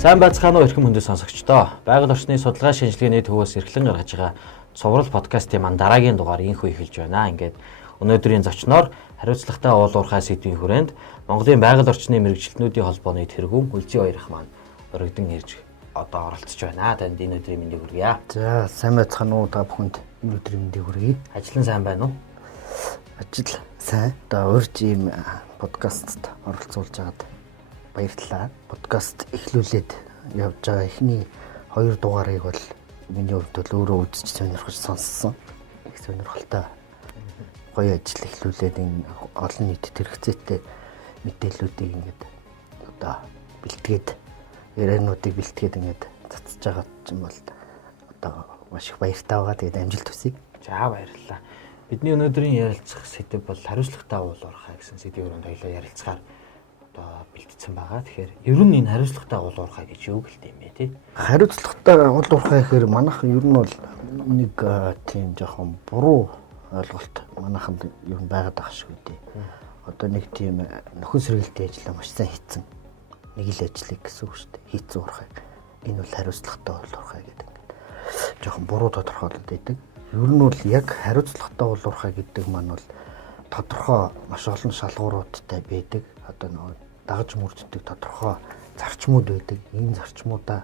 Сайн байцгаана уу эрхэм хүндэт сонсогчдоо. Байгаль орчны судалгаа шинжилгээний төвөөс эрхлэн гаргаж байгаа Цуврал подкастын маань дараагийн дугаар инхүү эхэлж байна. Ингээд өнөөдрийн зочноор хариуцлагатай уулуурхай сэдвийн хүрээнд Монголын байгаль орчны мэргэжилтнүүдийн холбооны тэргүүн Үлзий баярх маань өргөдөн ирж оролцож байна. Танд энэ өдрийн мэндийг хүргье. За сайн байцгаана уу та бүхэнд энэ өдрийн мэндийг хүргэе. Ажил нь сайн байна уу? Ажил сайн. Одоо урьж ийм подкастт оролцуулж байгаад баярлалаа. Подкаст эхлүүлээд явж байгаа эхний 2 дугаарыг бол миний хувьд бол өөрөө үзэж сонирхож сонссон. Их сонирхолтой гоё ажил эхлүүлээд энэ олон нийтэд хэрэгцээтэй мэдээллүүдийг ингээд одоо бэлтгээд яриануудыг бэлтгээд ингээд цацж байгаа юм бол одоо маш их баяртай байгаа. Тэгээд амжилт хүсье. За баярлалаа. Бидний өнөөдрийн ярилцах сэдэв бол хариуцлагатай уулуурхай гэсэн сэдвийн өрөөнд хоёлаа ярилцахаар бэлтгэсэн байгаа. Тэгэхээр ер нь энэ хариуцлагатай уулуурхай гэж юу гэлтэй юм бэ тий? Хариуцлагатай уулуурхай гэхээр манайхан ер нь бол нэг тийм жоохон буруу ойлголт манайханд ер нь байгаад байгаа шүү дээ. Одоо нэг тийм нөхөн сэргээлтийн ажлаа маш сайн хийцэн нэг л ажлыг гэсэн үг шүү дээ. Хийцэн уурхай. Энэ бол хариуцлагатай уулуурхай гэдэг ингээд жоохон буруу тодорхойлолт байдаг. Ер нь бол яг хариуцлагатай уулуурхай гэдэг маань бол тодорхой маш олон шалгууруудтай байдаг. Одоо нэг дагаж мөрддөг тодорхой зарчмууд байдаг. Энэ зарчмуудаа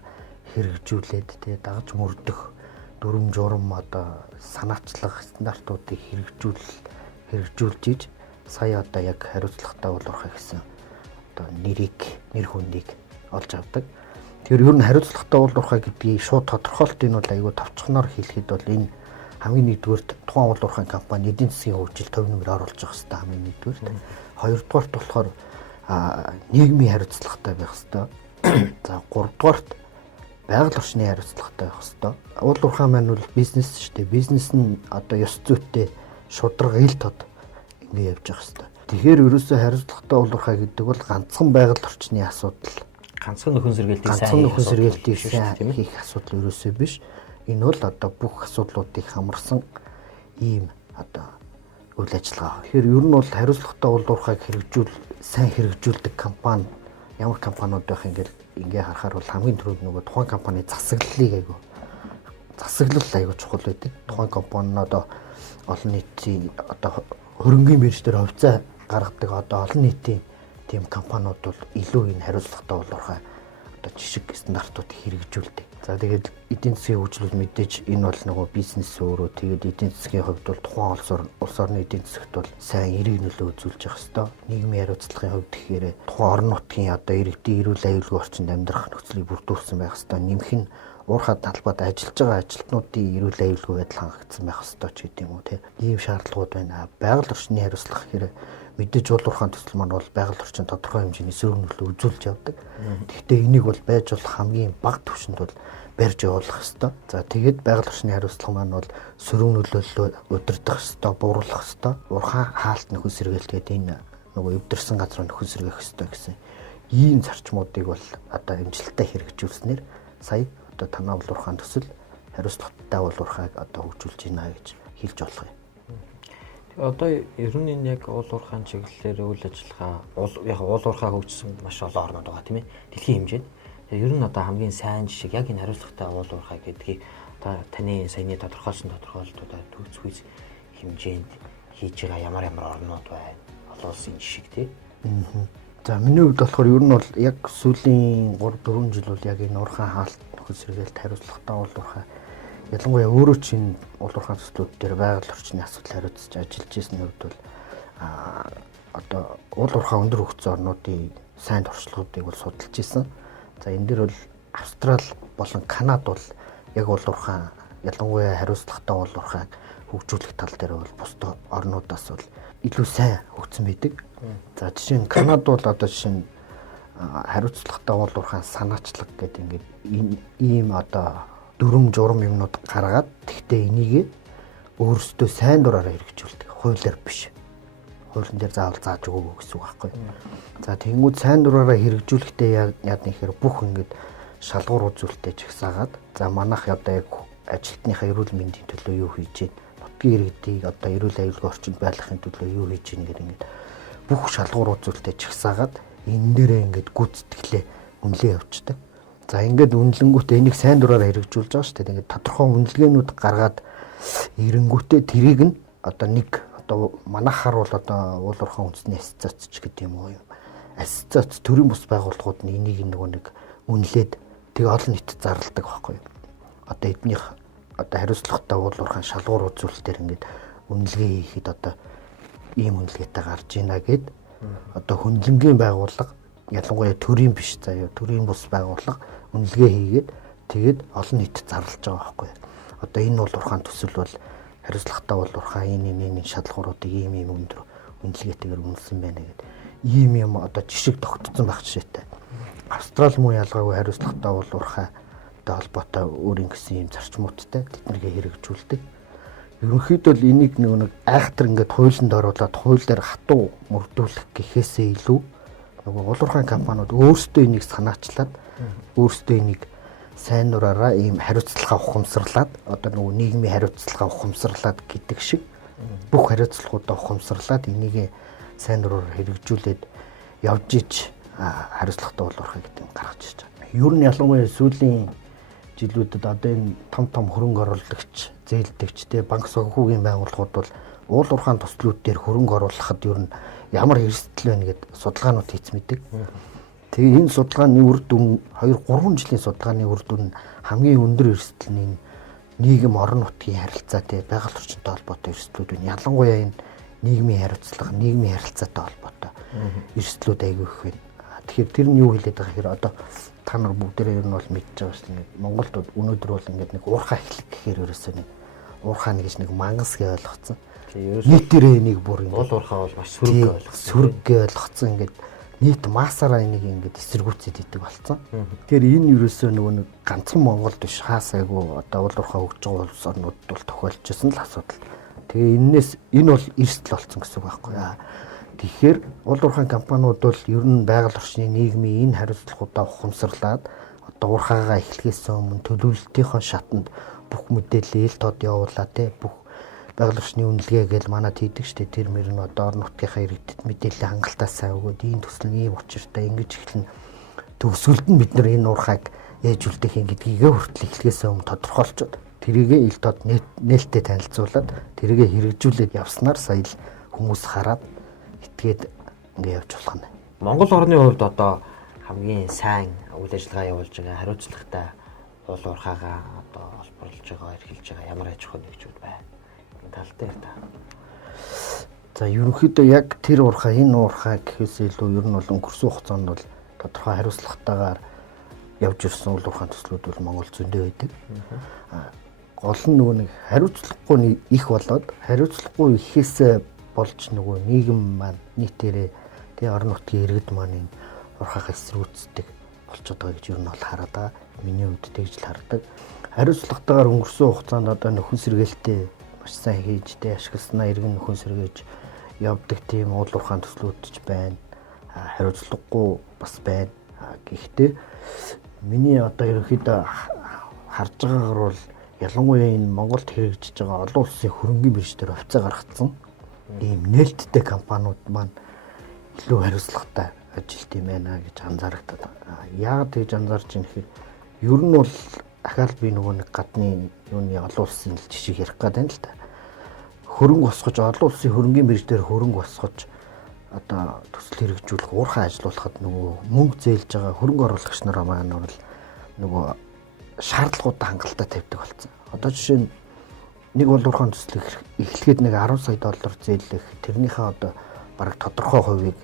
хэрэгжүүлээд тэгээ дагаж мөрдөх дүрм журам одоо санаачлах стандартуудыг хэрэгжүүлж иж сая одоо яг хариуцлагатай уулуурхай гэсэн одоо нэр хүндийг олж авдаг. Тэгэхээр ер нь хариуцлагатай уулуурхай гэдгийг шууд тодорхойлолтыг бол аюул товчхоноор хэлэхэд бол энэ хамгийн нэгдүгээрт тухайн уулуурхай компани эдийн засгийн хөгжил төв нэмэр оруулж байгаа хэрэгтэй хамгийн нэгдүгээрт. Хоёрдугаарт болохоор нийгмийн хариуцлагатай байх хэрэгтэй. За гуравдугаарт байгаль орчны хариуцлагатай байх хэрэгтэй. Уулуурхай маань бол бизнес шүү дээ. Бизнес нь одоо ёс зүйтэй шударга ил тод ингэ явж явах хэрэгтэй. Тэгэхээр ерөөсөө хариуцлагатай уулуурхай гэдэг бол ганцхан байгаль орчны асуудал. Ганцхан нөхөн сэргээлтийг сайн хийх асуудал ерөөсөө биш. Энэ бол одоо бүх асуудлуудыг хамарсан ийм одоо үйл ажиллагаа. Тэгэхээр ер нь бол хариуцлагатай уулуурхайг сайн хэрэгжүүлдэг компани ямар компаниуд байх ингээ харахаар бол хамгийн түрүүнд нөгөө тухайн компани засаглал аягүй чухал байдаг. Тухайн компани нь одоо олон нийтийн одоо хөрөнгөний бирж дээр хувьцаа гаргадаг одоо олон нийтийн тийм компаниуд бол илүү энэ хариуцлагатай уулуурхай одоо жишг стандартуудыг хэрэгжүүлдэг. За тэгээд эдийн засгийн хөгжлүүд мэдээж энэ бол нөгөө бизнес өөрөө тэгээд эдийн засгийн хувьд бол тухайн улс орны эдийн засагт бол сайн эрэг нөлөө үзүүлж явах ёстой. Нийгмийн хариуцлагын хувьд тэгэхээр тухайн орон нутгийн одоо иргэдийн эрүүл аюулгүй орчинд амьдрах нөхцөлийг бүрдүүлсэн байх ёстой. Нэмэх нь уурхай талбайд ажиллаж байгаа ажилтнуудын эрүүл аюулгүй байдал хангагдсан байх ёстой ч гэдэг юм уу тийм. Ийм шаардлагууд байна. Байгаль орчны хариуцлага гэхээр мэдээж уулуурхайн төсөл маань бол байгаль орчин тодорхой хэмжээний сөрөг нөлөө үзүүлж явдаг. Гэхдээ энийг бол байж болох хамгийн бага түвшинд бол барьж явуулах ёстой. За тэгээд байгаль орчны хариуцлага маань бол сөрөг нөлөөллөө удирдах ёстой, бууруулах ёстой. Уурхай хаалт нөхөн сэргээлт гэдэг энэ нөгөө эвдэрсэн газар нөхөн сэргээх ёстой гэсэн ийм зарчмуудыг бол одоо амжилттай хэрэгжүүлснээр сая одоо танаа уулуурхайн төсөл хариуцлагатай уулуурхайг одоо хөгжүүлж байна гэж хэлж болох юм. Одоо ер нь энэ яг уулуурхайн чиглэлээр үйл ажиллагаа яг уулуурхай хөгжсөн маш олон орнууд байгаа тийм ээ. Дэлхийн хэмжээнд. Ер нь одоо хамгийн сайн жишээ яг энэ хариуцлагатай уулуурхай гэдгийг одоо таны саяны тодорхойлсон тодорхойлолтуудаар төгсгүйс хэмжээнд хийж байгаа ямар орнууд байна? Олон улсын жишээ тий. За миний хувьд болохоор ер нь бол яг сүүлийн 3-4 жил бол яг энэ уурхай хаалт нөхөн сэргээлт хариуцлагатай уулуурхай ялангуяа өөрөө чинь уулуурхай төслүүд дээр байгаль орчны асуудал хариуцж ажиллаж ирсний хувьд бол одоо уулуурхай өндөр хөгжсөн орнуудын сайн туршлагуудыг бол судалж ирсэн. За энэ дээр бол Австрали болон Канада бол яг уулуурхай ялангуяа хариуцлагатай уулуурхайг хөгжүүлэх тал дээр бол бусад орнуудаас бол илүү сайн хөгжсөн байдаг. За жишээ нь Канад бол одоо жишээ нь хариуцлагатай уулуурхайн санаачлаг гэдэг ингээд ийм одоо дүрм журам юмнууд гаргаад тэгтээ энийг өөрсдөө сайн дураараа хэрэгжүүлдэг. Хуулиар биш. Хуулийн дээр заавал зааж өгөөгүй гэсэн үг байхгүй. За тэнгууд сайн дураараа хэрэгжүүлэхдээ яад нэхэр бүх ингээд шалгуур үзүүлэлтээ чагсаагаад за манайх одоо яг ажилтныхаа эрүүл мэндийн төлөө юу хийж байна? Нутгийн иргэдийг одоо эрүүл аюулгүй орчинд байлгахын төлөө юу хийж байна гэдэг ингээд бүх шалгуур үзүүлэлтээ чагсаагаад энэ дээрээ ингээд гүйцэтгэлээ үнэлээ явуулдаг. За ингээд үнэлэнгүүтээ энийг сайн дураараа хэрэгжүүлж байгаа шүү дээ. Ингээд тодорхой үнэлгээнүүд гаргаад эренгүүтээ тэрийг нь одоо нэг одоо манайхаар бол одоо уулуурхайн үндэсний ассоциац ч гэдэг юм уу юм. Ассоциац төрийн бус байгууллагууд нь энийг нөгөө нэг үнэлээд тэг олон нийтэд зарладаг байхгүй юу. Одоо эднийх одоо хариуцлагатай уулуурхайн шалгуур үзүүлэлтээр ингээд үнэлгээ хийхэд одоо ийм үнэлгээтэй гарч ийна гэд одоо хөндлөнгийн байгууллага ялангуяа төрийн биш заяа төрийн бус байгууллага үнэлгээ хийгээд тэгээд олон нийтэд зарлаж байгаа байхгүй юу. Одоо энэ уулуурхайн төсөл бол хариуцлагатай уулуурхайн энэ шалгууруудыг ийм өндөр үнэлгээтэйгээр үнэлсэн байна гэдэг ийм юм одоо жишг тогтцсон байх жишээтэй. Австрали муу ялгаагүй хариуцлагатай уулуурхай холбоотой өөрийн гэсэн юм зарчмуудтай тэднийг хэрэгжүүлдэг. Ерөнхийдөө л энийг нэг айхтар ингээд хуулинд оруулаад хууль дээр хатуу мөрдүүлэх гэхээсээ илүү нөгөө уулуурхайн компаниуд өөрсдөө энийг санаачлаад өөрсдөө энийг сайн дураараа ийм хариуцлага ухамсарлаад одоо нөгөө нийгмийн хариуцлага ухамсарлаад гэдэг шиг бүх хариуцлагуудаа ухамсарлаад энийг сайн дураараа хэрэгжүүлээд явж иж хариуцлагатай уулуурхай гэдэг нь гаргаж ирж байгаа. Ер нь ялангуяа сүүлийн жилүүдэд одоо энэ том хөрөнгө оруулагч, зээлдэгчтэй банк санхүүгийн байгууллагууд бол уулуурхайн төслүүд дээр хөрөнгө оруулахад ер нь ямар эрсдэл байна гэд судалгаанууд хийцмэдэг. Тэгээ энэ судалгааны үр дүн 2-3 жилийн судалгааны үр дүн хамгийн өндөр эрсдэл нь нийгэм орон нутгийн харилцаа те байгаль орчинтой холбоотой эрсдлүүд байна. Ялангуяа энэ нийгмийн хариуцлага, нийгмийн харилцаатай холбоотой эрсдлүүд айгүй их байна. Тэгэхээр тэр нь юу хэлээд байгаа хэрэг одоо та нар бүгдээрээ ер нь бол мэдж байгаа шүү дээ. Монголд өнөөдөр бол ингээд нэг уурхай эхлэх гэхээр ерөөсөө нэг уурхай нэг гэж нэг мангас гэж ойлгоцсон. Нийтээрээ нэг бүр ингээд уурхай бол маш сөрөг ойлгоцсон. Сөрөг гэж ойлгоцсон ингээд нийт массаараа энийг ингээд эсэргүүцээд идэг болсон. Тэгэхээр энэ ерөөсөө нөгөө нэг ганцхан Монголд биш хаасайгүй одоо уурхай хөгж байгаа улс орнуудад бол тохиолдчихсон л асуудал. Тэгээ энэ бол эрсдэл болсон гэсэн үг байхгүй яа. Тэгэхээр уулуурхайн компаниуд бол ер нь байгаль орчны нийгмийн энэ хариуцлагуудаа ухамсарлаад одоо уурхайгаа эхлэхээс өмнө төлөвлөлтийнхөө шатанд бүх мэдээлэл тод явуулаа те бүх байгаль орчны үнэлгээ гэж манад хийдэг штэ тэр мөр нь одоо орон нутгийнхаа иргэдэд мэдээлэл хангалттай сайн өгөөд энэ төсөл нь ийм учиртай ингэж эхлэн төгсгөлд нь бид нар энэ уурхайг яаж үлдээх юм гэдгийгээ хүртэл эхлэхээс өмнө тодорхойлцоод тэрийгэ ил тод нээлттэй танилцуулаад тэрийгэ хэрэгжүүлээд явснаар сая л хүмүүс хараад итгээд ингээ явж болох нь. Монгол орны хувьд одоо хамгийн сайн үйл ажиллагаа явуулж байгаа хариуцлагатай уулуурхайгаа одоо олборлож байгаа, эрхэлж байгаа ямар аж ахуй нэгжүүд байна. Энэ тал дээр та. За ерөнхийдөө яг тэр уурхай энэ уурхай гэхээс илүү ер нь бол өнгөрсөн хугацаанд бол тодорхой хариуцлагатайгаар явж ирсэн уулуурхайн төслүүд бол Монгол зөндөө байдаг. Гол нь нөгөө нэг хариуцлагагүй их болоод хариуцлагагүй ихээсээ болж нөгөө нийгэм маань нийтээрээ тэгээ орон нутгийн иргэд маань энэ уурхайгаа эсрүүцдэг болчиход байгаа гэж юу нь бол хараад байгаа. Миний хувьд тэгж л хардаг. Хариуцлагатайгаар өнгөрсөн хугацаанд одоо нөхөн сэргээлтээ маш сайн хийж тэ ашигласнаа иргэн нөхөн сэргээж явдаг тийм уулуурхайн төслүүд ч байна. Хариуцлагагүй бас байна. Гэхдээ миний одоо ерөнхийдөө харж байгаагаар бол ялангуяа энэ Монголд хэрэгжиж байгаа олон улсын хөрөнгөний биржээр хувьцаа гаргацсан ийм нээлттэй компаниуд маань илүү хариуцлагатай ажилт юм байна гэж анзаарагдаад. Яагаад тэгж анзаарч юм гэхээр ер нь бол ахаал би нөгөө нэг гадны юуны олон улсын жишээ ярих гэдэг юм л та. Хөрөнгө босгож олон улсын хөрөнгөний биржээр хөрөнгө босгож одоо төсөл хэрэгжүүлэх уурхай ажиллуулахад нөгөө мөнгө зээлж байгаа хөрөнгө оруулагч нар маань бол нөгөө шаардлагуудаа хангалттай тавьдаг болсон. Одоо жишээ нь нэг уулуурхайн төслийг эхлэхэд нэг 10 сая доллар зээлэх тэрнийхээ одоо бараг тодорхой хувийг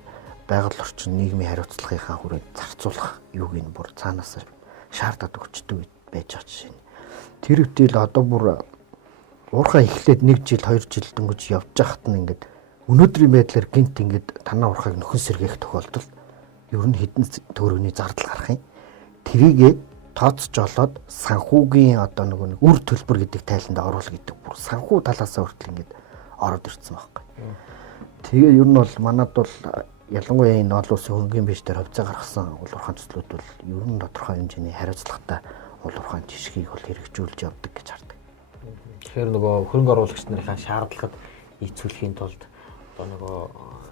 байгаль орчин нийгмийн хариуцлагынхаа хүрээнд зарцуулах юуг нь бүр цаанаас шаардаад өгчдөг байж байгаа жишээ нь. Тэр үтэл одоо бүр уурхай эхлээд 1 жил 2 жил дөнгөж явж байхад нь ингээд өнөөдрийн байдлаар гинт ингээд танаа уурхайг нөхөн сэргээх тохиолдолд ер нь хэдэн төгрөгийн зардал гарах юм. Тэрийгээ тооцож олоод санхүүгийн одоо нэг үр төлбөр гэдэг тайланд оруулах гэдэг бүр санхүү талаас хүртэл ингээд ороод ирсэн байхгүй. Тэгээ ер нь бол манад бол ялангуяа энэ олон улсын хөрөнгөний бирж дээр хөвцөө гаргасан уул уурхайн төслүүд бол ер нь тодорхой хэмжээний хариуцлагатай уул уурхайн жишгийг бол хэрэгжүүлж явдаг гэж хардаг. Тэгэхээр нөгөө хөрөнгө оруулагч нарын шаардлагад нийцүүлэхийн тулд одоо нөгөө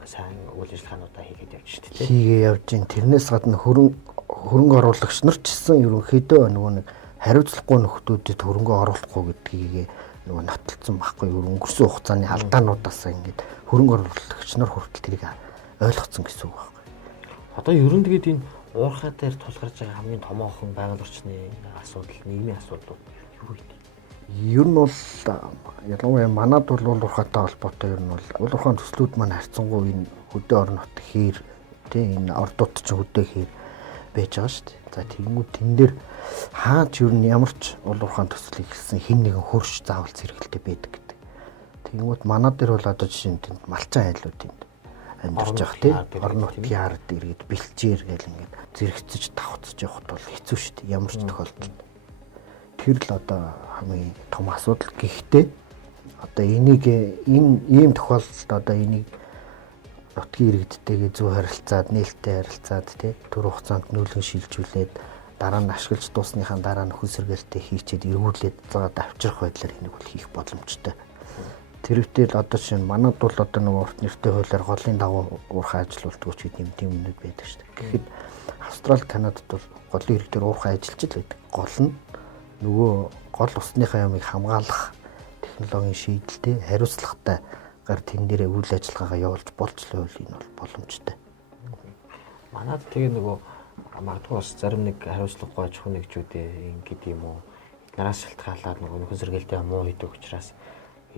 сайн үйл ажиллагаануудаа хийгээд явж шүү дээ. Хийгээ явж гин тэрнээс гадна хөрөнгө оруулагч нар ч гэсэн ерөнхийдөө нөгөө нэг хариуцлагагүй нөхдүүдэд хөрөнгө оруулахгүй гэдгийг нөгөө нотолцсон байхгүй юу өнгөрсөн хугацааны алдаануудаас ингээд хөрөнгө оруулагч нар хүртэл тэрийг ойлгоцсон гэсэн үг байхгүй. Одоо ер нь тэгээд энэ уурхай дээр тулгарч байгаа хамгийн томоохон байгаль орчны асуудал, нийгмийн асуудал юу вэ? Ер нь бол ялангуяа манад бол уул уурхайтай холбоотой ер нь бол уул уурхайн төслүүд маань харьцангуй энэ хөдөө орон нут хээр тийм энэ ордууд ч хөдөө хээр байж байгаа шүү дээ. За тэгмүүд тэн дээр хаач ер нь ямар ч уул уурхайн төслийг хэлсэн хин нэгэн хөрш заавал зэрэгэлтэй байдаг гэдэг. Тэгмүүд манад дээр бол одоо жишээ нь тэнд малчаа айлууд тэнд амьдарч байгаа тийм орон нутгийн ард иргэд бэлчээр гэл ингээд зэрэгцэж давхцаж явахд бол хэцүү шүү дээ. Ямар ч тохиолдолд. Тэр л одоо хамгийн том асуудал. Гэхдээ одоо энийг энэ ийм тохиолдолд одоо энийг нутгийн иргэдтэйгээ зөв харилцаад, нээлттэй харилцаад тий түр хугацаанд нүүлгэн шилжүүлээд дараа нь ашиглаж дуусныхаа дараа нь хүн сэргээлтээ хийчихэд эргүүлээд заагаад авчрах байдлаар энийг бол хийх боломжтой. Тэрвтэл одоо чинь манад бол одоо нэг урт нэртэй хуулиар голын дагуу уурхай ажилуулдаг ч гэдэг юм юмнууд байдаг шүү дээ. Гэхдээ Австрали, Канадад бол голын ирэг дээр уурхай ажиллаж л байдаг. Гол нь нөгөө гол усныхаа ямыг хамгаалах технологийн шийдэлтэй хариуцлагатай гар тэн дээрээ үйл ажиллагаагаа явуулж болж л байвал энэ бол боломжтой. Манад тэгээ нөгөө магадгүй бас зарим нэг хариуцлагагүй аж ахуйн нэгжүүдээ ингэдэг юм уу? Нараас шалтгаалаад нөгөө нөхөн сэргээлтэй муу хийдэг учраас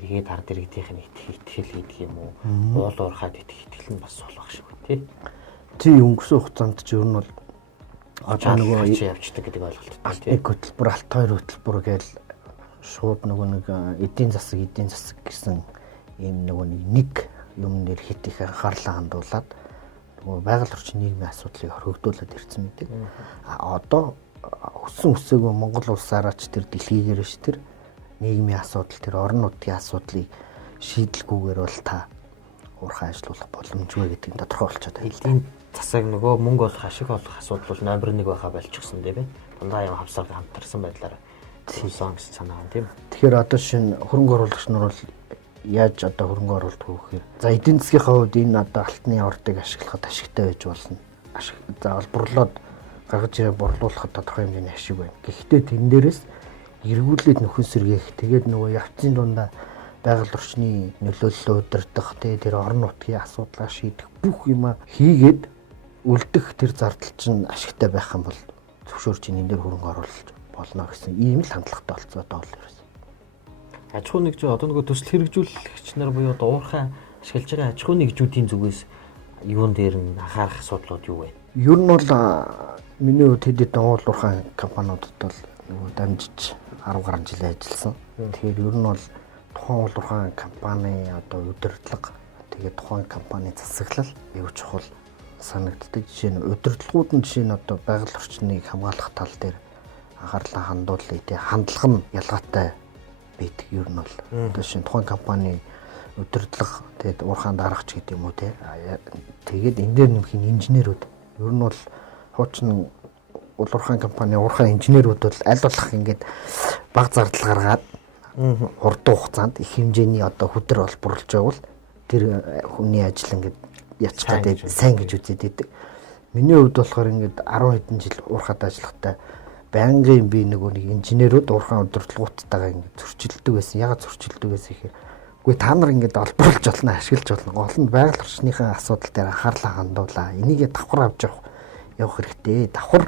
эргээд ард иргэдийнх нь итгэл хийдэг юм уу? Уул уурхайд итгэл нь бас болох шиг үү, тий? Тий өнгөрсөн хугацаанд ч ер нь бол одоо нөгөө явждаг гэдэг ойлголттой тий. Нэг хөтөлбөр, алт хоёр хөтөлбөр гээл шууд нөгөө нэг эдийн засаг гэсэн ийм нөгөө нэг юм нэр хит их анхаарлаа хандуулад нөгөө байгаль орчин нийгмийн асуудлыг хоригдуулад ирсэн мэдэг. Одоо өссөн өсөөгөө Монгол улсаараа ч тэр дэлхийгээр ш тэр нийгмийн асуудал тэр орон нутгийн асуудлыг шийдэлгүйгээр бол та уурхай ажиллах боломжгүй гэдгийг тодорхой болчиход байна. Эдийн засаг нөгөө мөнгө олох, ашиг олох асуудал бол номер 1 байхаа болчихсон тийм ээ. Дандаа юм хавсаар хамтарсан байдлаар хийсэн гэсэн санаа байна тийм. Тэгэхээр одоо шинэ хөрөнгө оруулагч нар бол яаж одоо хөрөнгө оруулалт хийхээр за эдийн засгийнхаа хувьд энэ одоо алтны ордыг ашиглахад ашигтай байж болно. Заавал бурлаад гаргаж ирээ борлуулахад тодорхой хэмжээний ашиг байна. Гэхдээ тэн дээрээс эргүүлээд нөхөн сэргээх тэгээд нөгөө явцын дундаа байгаль орчны нөлөөллөө удирдах тэр орон нутгийн асуудлаа шийдэх бүх юма хийгээд үлдэх тэр зардал чинь ашигтай байх юм бол зөвшөөрч энэ дээр хөрөнгө оруулалт болно гэсэн ийм л хандлагатай болцоо одоо л ерөөс. Аж ахуйн нэгж одоо нөгөө төсөл хэрэгжүүлэгч нар буюу одоо уурхай ашиглаж байгаа аж ахуйн нэгжүүдийн зүгээс юун дээр нь анхаарах асуудлууд юу вэ? Ер нь бол миний хувьд хэд уул уурхай компаниудад бол нөгөө дамжиж 10 гаруй жил ажилласан. Тэгэхээр ер нь бол тухайн уул уурхай компани одоо удирдлага тэгээд тухайн компани засаглал юу чухал санагддаг. Жишээ нь удирдлагууд нь жишээ нь одоо байгаль орчныг хамгаалах тал дээр анхаарлаа хандуулъя тий хандлага нь ялгаатай байдаг ер нь бол одоо шинэ тухайн компани удирдлага тэгээд уурхайн дарагч гэдэг юм уу тий тэгээд энэ дээр нэмэх инженерүүд ер нь бол хуучин уурхайн компани уурхайн инженерүүд бол аль болох ингээд бага зардал гаргаад хурдан хугацаанд их хэмжээний одоо хөдөр олборлж байвал тэр хүний ажил ингээд ячих гэдэг сайн гэж үзээд байдаг. Миний хувьд болохоор ингээд 10 хэдэн жил уурхайд ажиллахтаа байнгын би нэг инженерүүд уурхайн удирдлагуудтайгаа ингээд зөрчилдөг байсан. Ягаад зөрчилдөг байсан гэхээр үгүй та нар ингээд олборлж болно, ашиглаж болно. Гол нь байгаль орчныхаа асуудал дээр анхаарлаа хандуулаа. Энийгээ давхар авч явах хэрэгтэй. Давхар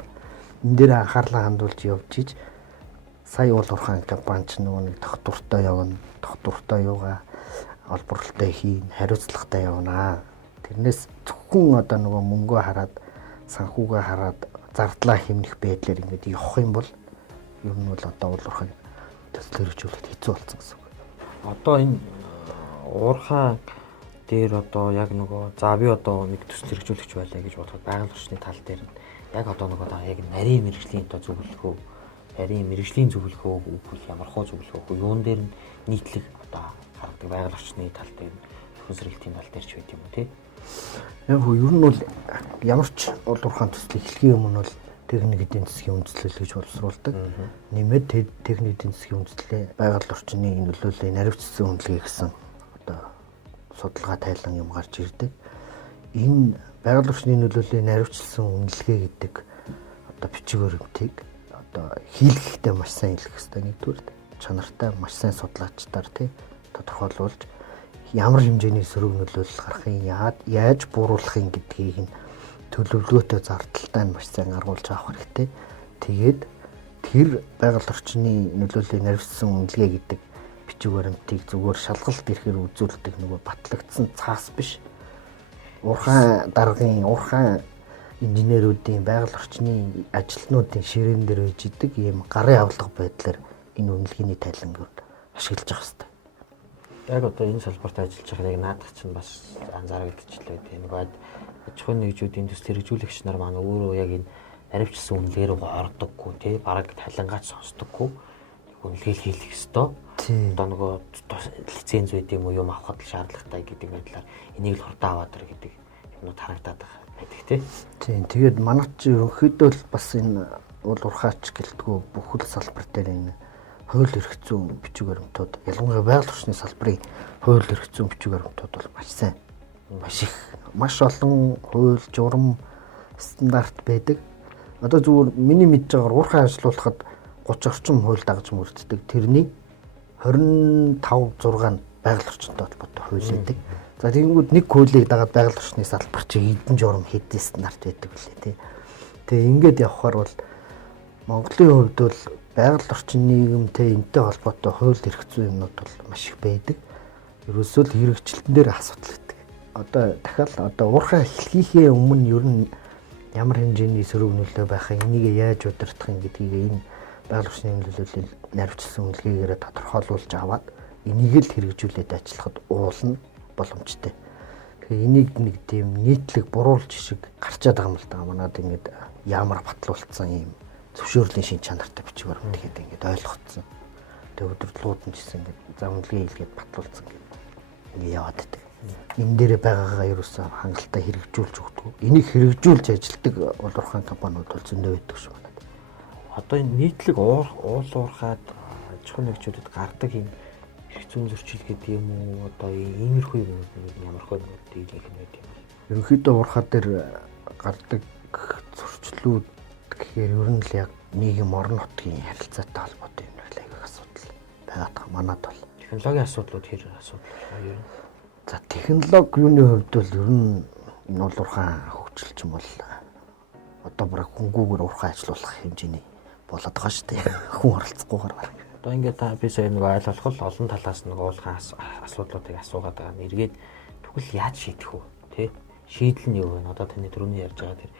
энэ дээр анхаарлаа хандуулж явж иж сая уурхайн компани ч нэг тогтвортой явна. Тогтвортой юугаа олборлолтой хийн, хариуцлагатай явнаа. Тэрнээс зөвхөн одоо нөгөө мөнгөө хараад, санхүүгээ хараад зардлаа хэмнэх байдлаар ингэж явах юм бол ер нь бол одоо уурхай төсөл хэрэгжүүлэлт хэцүү болсон гэсэн үг. Одоо энэ уурхай дээр одоо яг нөгөө за би одоо нэг төсөл хэрэгжүүлэгч байлаа гэж бодоход байгаль орчны тал дээр нь яг одоо нөгөө яг нарийн мэрэгжлийн одоо зөвлөхөө, нарийн мэрэгжлийн зөвлөхөө үгүй ямар хөө зөвлөхөө юун дээр нь нийтлэг одоо харагддаг байгаль орчны тал дээр нь нөхөн сэргэлтийн тал дээр ч байт юм уу тий. Яг хөө ер нь бол ямар ч уул уурхайн төсөл эхлэхийн өмнө бол техник эдийн засгийн үндэслэл гэж боловсруулдаг. Нэмээд техник эдийн засгийн үндэслэлээ байгаль орчны нөлөөллөе наривчсан үнэлгээ гэсэн одоо судалгаа тайлан юм гарч ирдэг. Энэ байгаль орчны нөлөөллөе наривчсан үнэлгээ гэдэг одоо бичиг баримтыг одоо хийлгэхдээ маш сайн хийлгэх хэрэгтэй нэгдүгээр чанартай маш сайн судлаачдаар тий тодорхойлуулж ямар хэмжээний сөрөг нөлөөлөл гарахын яаж бууруулахын гэдгийг нь төлөвлөгөөтэй зардалтай нь маш сайн аргуулж авах хэрэгтэй. Тэгээд тэр байгаль орчны нөлөөллөе наривчсан үнэлгээ гэдэг бичиг баримтыг зүгээр шалгалт ирэхээр үзүүлдэг нөгөө батлагдсан цаас биш. Уурхайн даргын, уурхайн инженерүүдийн байгаль орчны ажилтнуудын ширээн дээр байж идэг ийм гарын авлага байдлаар энэ үнэлгээний тайлангууд ашиглаж авах хэрэгтэй. Яг одоо энэ салбарт ажиллаж байгаа яг наадах чинь бас анзаарэгдчихлээ тийм нэг аж ахуйн нэгжүүдийн төсөл хэрэгжүүлэгч нар маань өөрөө яг энэ наривчсан үнэлгээ рүү ордоггүй тий бараг талангаач сонсдоггүй үнэлгээ хийх ёстой. Одоо нөгөө лиценз байд юм уу юм авахд шаардлагатай гэдэг байдлаар энийг л хурдан аваад ир гэдэг юмнууд харагдаад байдаг тий. Тийм тэгээд манайд ч ерөнхийдөө л бас энэ уул уурхайч гэлтгүү бүхэл салбар дээр энэ хууль эрх зүйн бичиг баримтууд ялангуяа байгаль орчны салбарын хууль эрх зүйн бичиг баримтууд бол маш сайн маш олон хууль журам стандарт байдаг. Одоо зүгээр миний мэдж байгаагаар уурхай ажиллуулахад 30 орчим хууль дагаж мөрддөг. Тэрний 25 6 нь байгаль орчинтой холбоотой хууль байдаг. За тэгэнгүүт нэг хуулийг дагаад байгаль орчны салбар чи хэдэн журам хэдэн стандарт байдаг үлээ тий. Тэгээ ингээд явхаар бол Монголын хувьд бол байгаль орчин нийгэмтэй энтэй холбоотой хууль эрх зүйн юмнууд бол маш их байдаг. Ерөөсөө л хэрэгжилтэн дээр асуудал гэдэг. Одоо дахиад одоо уурхай эхлэхээ өмнө ер нь ямар хэмжээний сөрөг нөлөө байхаа энийг яаж удирдах гэдгийг энэ байгаль орчны нөлөөллийн наривчсан үнэлгээгээр тодорхойлуулж аваад энийг л хэрэгжүүлээд ажиллахад уулна боломжтой. Тэгэхээр энийг нэг тийм нийтлэг буруулж шиг гарчаад байгаа юм л да. Манайд ингэж ямар батлуулсан юм зөвшөөрлийн шин чанартай бичиг баримт гэдэг ингээд ойлгогдсон. Тэгээ өдөрлгүүд нь ч гэсэн ингээд за үнэлгээ хийлгээд батлуулсан ингээд яваад байдаг. Энэ дээрээ байгаагаа ерөөсөө хангалттай хэрэгжүүлж өгдөг. Энийг хэрэгжүүлж ажилтдаг уул уурхайн компаниуд бол зөндөө байдаг шүү манайд. Одоо энэ нийтлэг уул уурхайд аж ахуйн нэгжүүдэд гардаг энэ эрх зүйн зөрчил гэдэг юм уу? Одоо иймэрхүү юмнууд ямархуу нэг юм байт юм бэ? Ерөнхийдөө уурхай дээр гардаг зөрчлүүд гэхээр ер нь л яг нийгэм орон нутгийн харилцаатай холбоотой юм л аяг асуудал байгаад манад бол технологийн асуудлууд хэр асуудал байна? За технологи юуны хувьд бол ер нь энэ уул уурхайн хөгжилч юм бол одоо бараг хөнгүүгээр уурхай ажиллуулах хэмжээний болоод байгаа шүү дээ. Хүн оролцохгүйгээр бараг. Одоо ингээд би сая нэг ойлгох олон талаас нэг уулхайн асуудлуудыг асуугаад байгаа. Эргээд тэгвэл яаж шийдэх вэ? Тэ? Шийдэл нь юу вэ? Одоо таны түрүүний ярьж байгаа тэр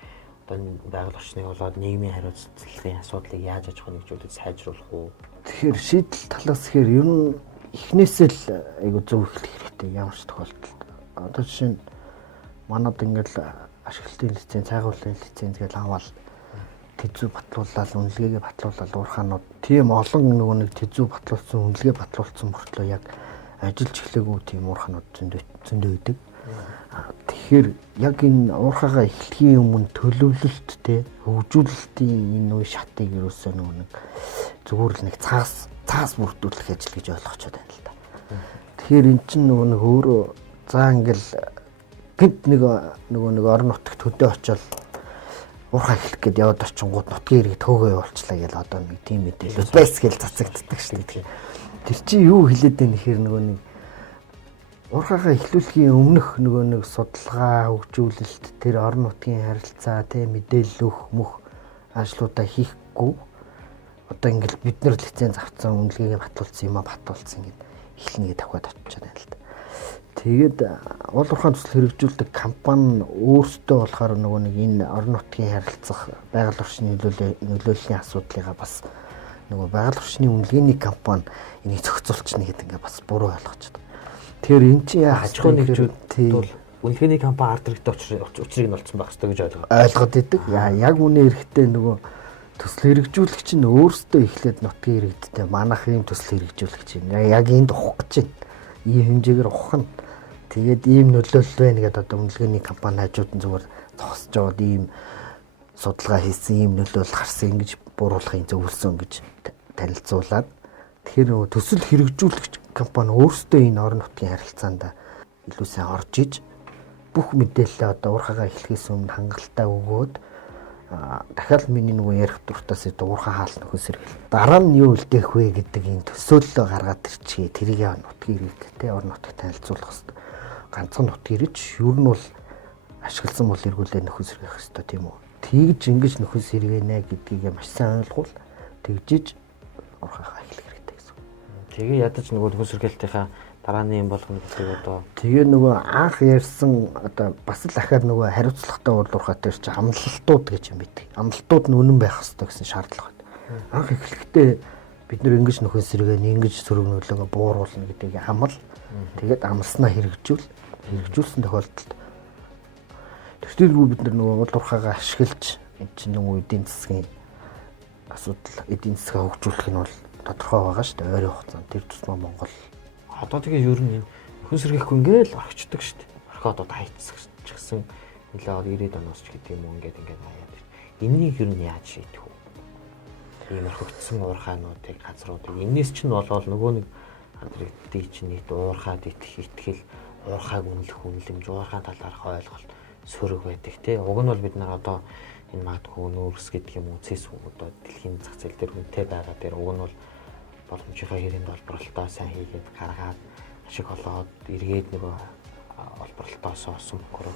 одоо байгаль орчныг болоод нийгмийн хариуцлагын асуудлыг яаж аж ахуйн нэгжүүдэд сайжруулах вэ? Тэгэхээр шийдэл талаас гэхээр ер нь эхнээсээ л айгу зөв эхлэх хэрэгтэй ямар ч тохиолдолд. Одоо жишээ нь манад ингээд ашиглалтын лиценз, цайгууллын лиценз гэж аваад тэзүү батлуулаад үнэлгээгээ батлуулаад уурхаанууд тийм олон нөгөө нэг тэзүү батлуулсан үнэлгээ батлуулсан мөртлөө яг ажиллаж эхлэегүй тийм уурхаанууд зөндөө байдаг. Тэгэхээр яг энэ уурхайгаа эхлэхийн өмнө төлөвлөлт те хөгжүүлэлтийн энэ үе шатыг юусэн нөгөө нэг зүгээр л нэг цаас бүрдүүлэх ажил гэж ойлгочод байна л да. Тэгэхээр эн чинь нөгөө нэг өөрөө за ингээл гинт нөгөө нэг орон нутагт хөдөө очоод уурхай эхлэх гээд яваад очингууд нутгийн иргэд хөөгөө явуулчлаа гэл одоо нэг тийм мэдээлэл байсгээл цацагддаг шүү дээ. Тэр чинь юу хэлээд байна гэхээр нөгөө нэг уурхайгаа эхлүүлэхийн өмнөх нөгөө нэг судалгаа хөгжүүлэлт тэр орон нутгийн харилцаа тэ мэдээлэл өгөх мөх ажлуудаа хийхгүй одоо ингээл бид нар лиценз авсан үнэлгээгээ батлуулсан юм а батлуулсан гэд эхлэнгээ тавхад очиж байна л да. Тэгээд уул уурхайн төсөл хэрэгжүүлдэг компани өөрсдөө болохоор нөгөө нэг энэ орон нутгийн харилцах байгаль орчны нөлөөллийн асуудлыгаа бас нөгөө байгаль орчны үнэлгээний компани энийг зохицуулчихна гэдэг ингээд бас буруу ойлгож байна. Тэгэхээр эн чинь яах аж ахуй нэгжүүд бол үнэлгээний компани ард иргэдэг учрыг нь олцсон байх хэрэгтэй гэж ойлгоод идэг. Яг үнэ эрэхтэй нөгөө төсөл хэрэгжүүлэгч нь өөрсдөө эхлээд нутгийн иргэдтэй манайх ийм төсөл хэрэгжүүлэгч юм. Яг энд ухах гэж байна. Ийм хэмжээгээр ухах нь. Тэгээд ийм нөлөөлөл байна гэдэг одоо үнэлгээний компани хажууд нь зүгээр зогсож яваад ийм судалгаа хийсэн, ийм нөлөөлөл гарсан ингэж бууруулахын зөвлөсөн гэж танилцуулаад тэгэхээр нөгөө төсөл хэрэгжүүлэгч компани өөрсдөө энэ орон нутгийн харилцаанд илүү сайн орж иж бүх мэдээлэлээ одоо уурхагаа эхлэхээс өмнө хангалттай өгөөд дахиад миний нөгөө ярих дуртаас уурхаа хаалт нөхөн сэргэл дараа нь юу үлдээх вэ гэдэг энэ төсөөллөө гаргаад ирчихээ тэрийг нутгийн иргэдтэй орон нутгийн танилцуулах хэрэгтэй. Ганцхан нутгийн ирж ер нь бол ашигласан бол эргүүлээ нөхөн сэргэх хэрэгтэй тийм үү. Тэгж ингэж нөхөн сэргэнэ гэдгийг маш сайн ойлгуул тэгжиж уурхагаа эхлэх хэрэгтэй гэсэн. Тэгээ ядаж нөгөө нөхөн сэргээлтийнхаа дарааны юм болгоно гэдэг одоо тэгээ нөгөө анх ярьсан одоо бас л ахаад нөгөө хариуцлагатай уулуурхаатай чи амлалтууд гэж юм байдаг. Амлалтууд нь үнэн байх хэрэгтэй гэсэн шаардлага байна. Анх эхлэхдээ бид нэр ингэж нөхөн сэргээн ингэж сөрөг нөлөөгөө бууруулна гэдгийг амл тэгээд амлснаа хэрэгжүүлсэн тохиолдолд тэртэлгүй бид нөгөө уулуурхаагаа ашиглаж энэ чинь нөгөө эдийн засгийн асуудал эдийн засгаа хөгжүүлэх нь бол тодорхой байгаа шүү дээ. Ойрын хугацаанд тэр тусмаа Монгол одоо тэгээ ер нь нөхөн сэргээхгүй ингээл орхичдаг шүү дээ. Орхиод одоо хайцчихсан нэлээд 90-ад оноос ч гэдэг юм уу ингээд хаяад. Энийг ер нь яаж шийдэх вэ? Ийм орхигдсан уурхаануудыг газруудыг энэс чинь болоод нөгөө нэг хандрагдтыг чинь нийт уурхаад итгэл уурхааг үнэлэх үнэлэмж уурхаан талаарх ойлголт сөрөг байдаг тий. Уг нь бол бид нар одоо энэ магадгүй нүүрс гэдэг юм уу цэс одоо дэлхийн зах зээл дээр үнэтэй байгаа дээр уг нь бол боломжийнхаа хэрийн олборлолтоо сайн хийгээд гаргаад ашиг олоод эргээд нөгөө олборлолтоос олсон мөнгөөр